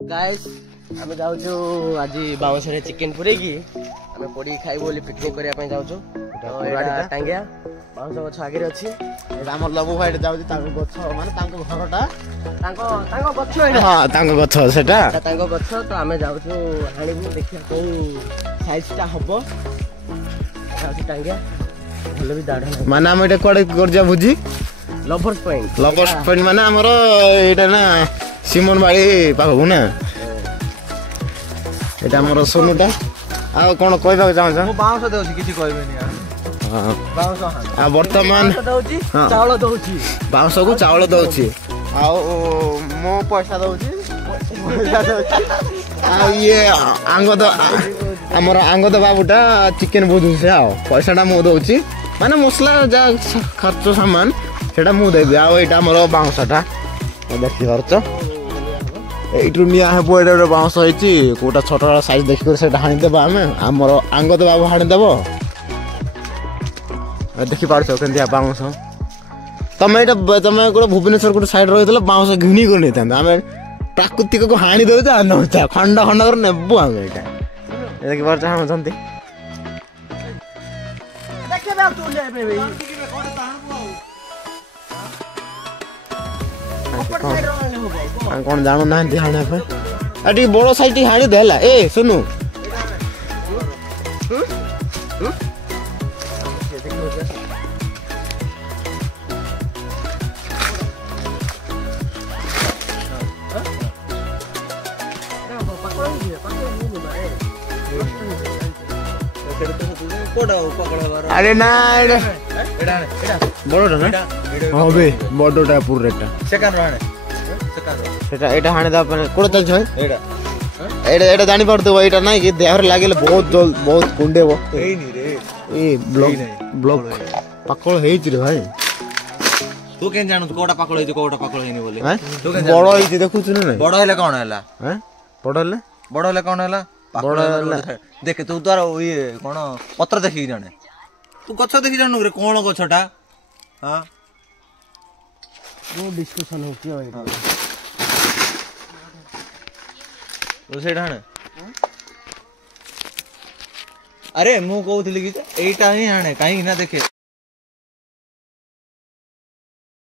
guys आम जाऊँ आज बाउंस चिकेन पूरे आम पड़ी खाइबू बोली पिकनिक करने जाऊँ टांगिया बाउंस गछ आगे अच्छी आम लबु भाई जाऊँ गछ माने घरटा गछ सेटा गछ तो आम जाऊँ आणबू देखिए कौ साइजटा हम टांगिया भले भी दाढ़ माने आम एटा कोडे करजा बुझी लवर्स पॉइंट माने हमर एटा ना सिमन बाड़ी पाखु ना एटा हमर सोनुटा आ कोन कहबा चाहछ मो बाउंस देउछि किछि कहबेनी हां बाउंस आ वर्तमान दउछि चावल दउछि बाउंस को चावल दउछि आ मो पैसा दउछि आ ये आंगद हमर आंगद बाबूटा चिकेन बोदु से आ पैसाटा मो दउछि माने मसला जा खर्च सामान सेटा मु देबी आ एटा हमर बाउंसटा देखि खर्च एइटु निया हेबो एटा बाउंस होइछि कोटा छोटा साइज देखि कर सेटा हानि देबा हमें हमर आंगद बाबू हानि देबो देखि पारछो केनदिया बाउंस तमे एटा को भुवनेश्वर को साइड रहितल बाउंस घिनी कर नै थांदा हमें प्राकृतिक को हानि देउ जा न होता खंड खंड कर नेबो हम एटा देखि पारछ हम जंती देखे बे तू ले बे कौन जानो ना हाणे पे अटी बड़ो साइज टी हाणी देला ए सुनु अरे ना बड़ोटा ना हां बे बड़ोटा पूरा रेटा सेकंड रहने सेटा एटा हाने दा पर कोड चल छै एटा जानि पड़तो एटा नै कि देहर लागेले बहुत कुंडेबो एई नी रे ए ब्लॉक पकड़ हेइ रे भाई तू केन जानू कोडा पकड़ हेइ कोडा पकड़ हेइ नी बोले तू केन बड़ो हेइ देखु छु नै बड़ो हेले कोन हैला हैं बड़ो हेले कोन हैला बड़ो देख तू तार ये कोन पत्र देखि जाने तू गछ देखि जानू रे कोन गछटा हां वो डिस्कशन होती है तो सेटा हाने अरे मु कहउथिली कि एटा ही हाने काई ना देखे